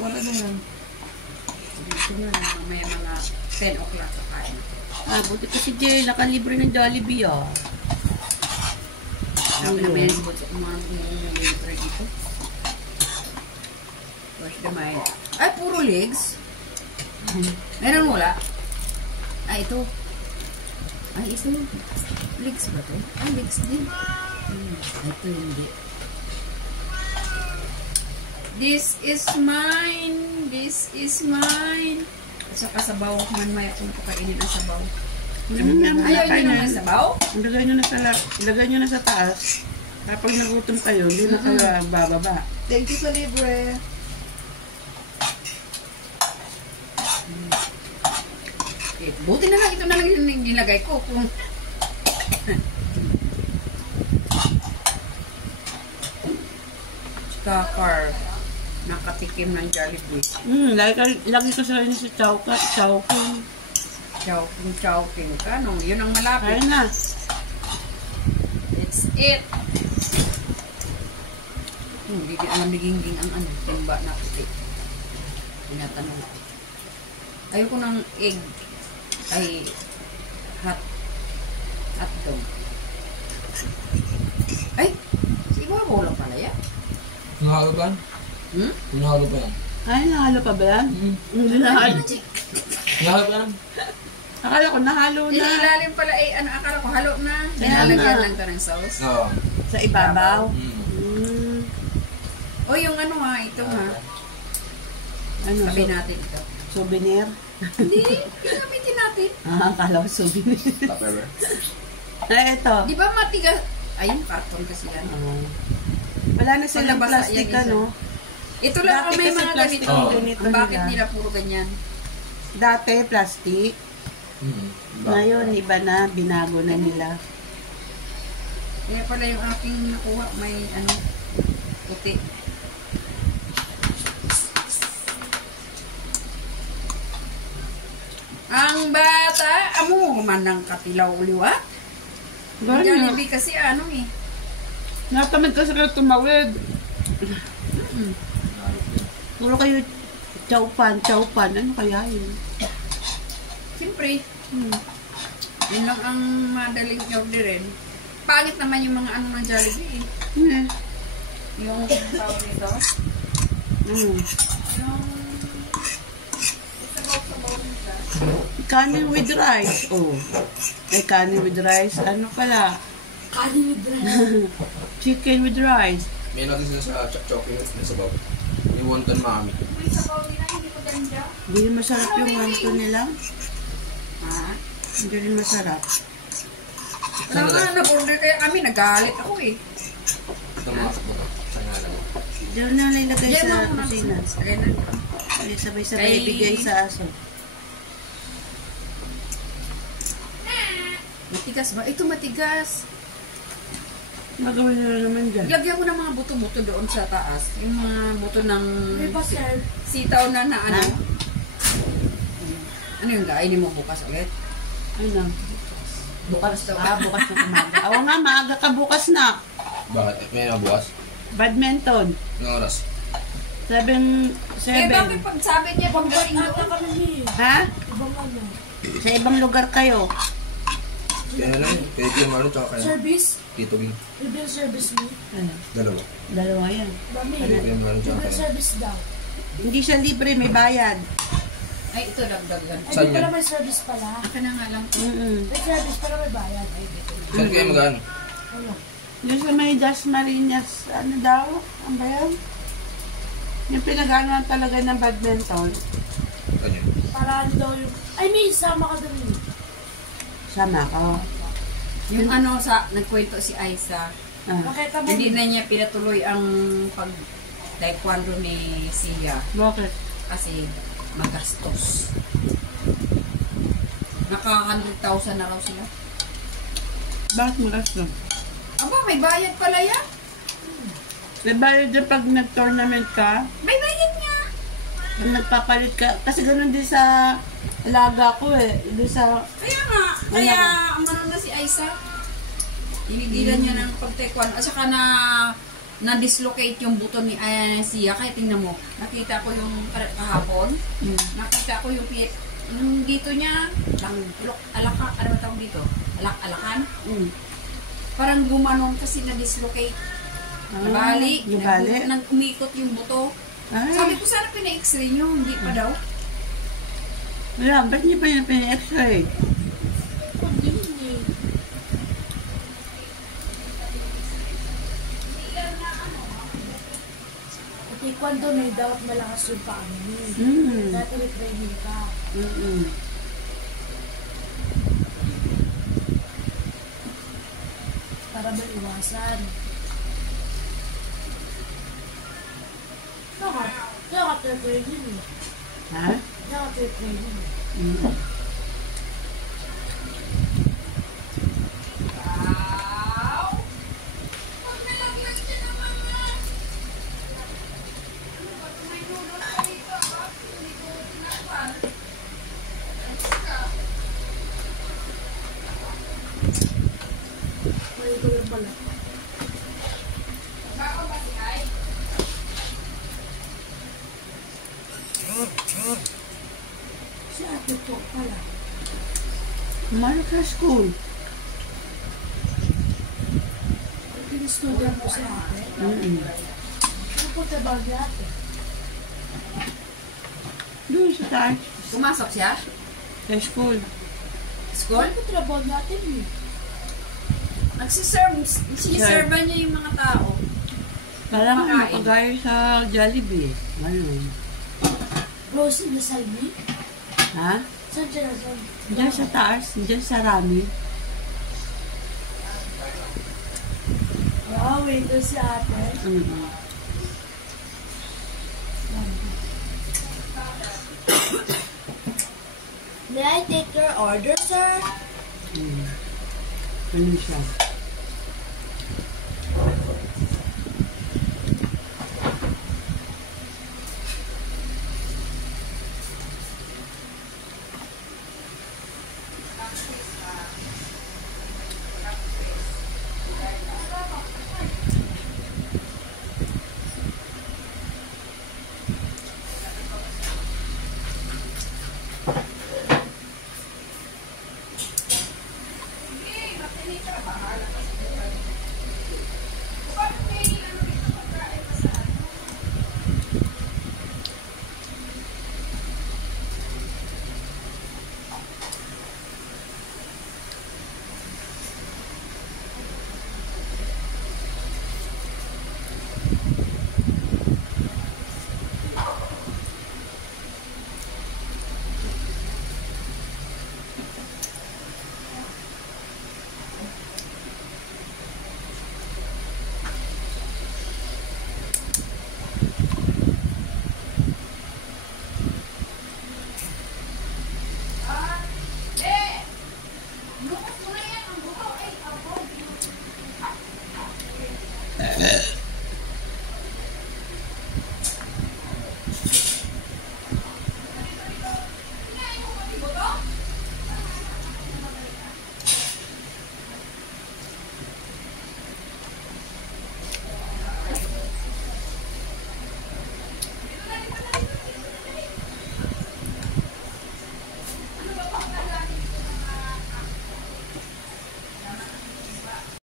Wala na yan. Dito na, mamaya mga 10 o'clock kakain. Buti ko si Jay, nakalibre ng Jollibee, ah. Sabi na ba yan, mga libre dito? Where's the mind? Ay, puro legs. Meron wala? Ay, ito. Ay, ito. Legs ba ito? Ay, legs din. Ito hindi. This is mine. This is mine. At saka sabaw. Man-maya kung pakainin ang sabaw. Ayaw nyo naman ang sabaw? Ilagay nyo na sa taas. Kapag nagutom kayo, hindi na kayo bababa. Thank you sa libre. Buti na lang. Ito na lang yung nilagay ko. Kung Kakar. Nakatikim ng Jollibee. Lagi ko sa inyo si Chowking. Chowking ka. No? Yun ang malapit. Ayun na. It's it. Hindi naman naging ang ano. Timba na puti. Tinatanong. Ayoko ng egg. Ay hot dog. Ay, si Iwabaw lang pala yan. Nahalo ba yan? Nahalo ba yan? Ay, nahalo pa ba yan? Hindi nahalo. Nahalo ba yan? Akala ko nahalo na. Ilalim pala ano, akala ko halo na. Nilalagyan lang ito ng sauce. Oo. Sa ibabaw. O yung ano ha, ito ha. Ano? Sabi natin ito. Souvenir? Hindi, gagamitin natin. Akala ko souvenir. Tupperware. Ay, ito. Di ba matigas? Ayun, karton kasi yan. Wala na silang Palabasa plastic, yan, ano? Ito lang Dati may kasi mga plastic ganito. ang ganito Bakit nila. nila puro ganyan? Dati, plastic. Ngayon, iba na. Binago na nila. Kaya pala yung aking nakuha, may ano, puti. Ang bata, amo man ng katilaw uliwat. Ang Jollibee kasi ano eh. Natamad kasi kayo tumawid. Puro kayo chowpan. Ano kaya yun? Siyempre, yun lang ang madaling orderin. Pangit naman yung mga ano ng Jollibee eh. Yung tawag nito. Yung sabaw-sabaw nila. Kanin with rice. Oh. May kanin with rice. Ano pala? Kanin with rice. Chicken with rice. May natin sila sa chocolate na sabaw. Yung wonton mami. May sabaw nila, hindi pa ganda. Hindi masarap yung wanto nila. Ha? Hindi rin masarap. Wala nga, nag-order kaya kami, nagalit ako eh. Ito mga sakot. Sa ngalan mo. Diyan na nilagay Diyan sa mo muna. kusina. Ayan na. Ay, sabay-sabay Ay. ibigay sa aso. Matigas ba? Ito matigas. Magawin na naman dyan. Lagyan ko ng mga buto-buto doon sa taas. Yung mga buto ng May pasel. sitaw na ano. Ha? Ano yung kainin mo bukas ulit? Ano? Bukas daw. Bukas na umaga. Oo nga, maaga ka bukas na. Bakit? May nabukas? Badminton. Anong oras? 7. Bakit pag sabi niya pagdating Ata doon? ka na niya. Ha? Ibang ano. Sa ibang lugar kayo. Kaya lang yun. Kaya yung ano tsaka kaya. Service? Tito Bing. Reveal service mo. Dalawa. Dalawa yan. Dami. Kaya yung ano tsaka Reveal kaya. service daw. Hindi siya libre, may bayad. Ay, ito dagdagan. Ay, Saan di pala yan? may service pala. Aka na nga lang. May service pala may bayad. Ay, dito. Saan kayo mag-ano? Ano? Yung sa may Dasmariñas, ano daw? Ang ba yan? Yung pinag-anuhan talaga ng badminton. Ano yun? Para ano daw yung... Ay, may isama ka doon. Sama ko. Yung ano sa, nagkwento si Aiza, Makita mo. hindi na niya pinatuloy ang pag-taekwondo ni Sia Bakit? kasi magastos. Naka-100,000 na raw sila. Bakit mo gusto? Aba, may bayad pala yan. May bayad din pag nag-tournament ka. May bayad nga. Pag nagpapalit ka. Kasi ganun din sa alaga ko eh. Din sa... Kaya nga, kaya ano na si Aiza. Tinigilan niya ng pag-taekwondo. At saka na na-dislocate yung buto ni Sia. Kaya tingnan mo, nakita ko yung kahapon, nakita ko yung dito niya, alaka, ano ba tawag dito? Alakan? Parang gumanon kasi na-dislocate. Nabali, nang umikot yung buto. Ay. Sabi ko, sana pina-x-ray nyo, hindi pa daw. Wala, ba't niyo pa yung pina-x-ray? Taekwondo na dapat malakas yung paa mo. Dati training ka. Para maiwasan. Naka-training eh. Ha? Naka-training eh. May ko lang pala. Si ate po pala. Kumano ka school? Pinistudyan mo si ate. Ano po trabaho ni ate? Doon sa taas. Pumasok siya? Sa school. School? Ano po trabaho ni ate mo? Siniserva niya yung mga tao. Parang Pagkain. makagaya sa Jollibee. Ano? Rose in the Salmi? Ha? Saan siya nasan? Diyan sa taas. Diyan sa Rami. Wow, waiter si ate. May I take your order, sir? Ano siya?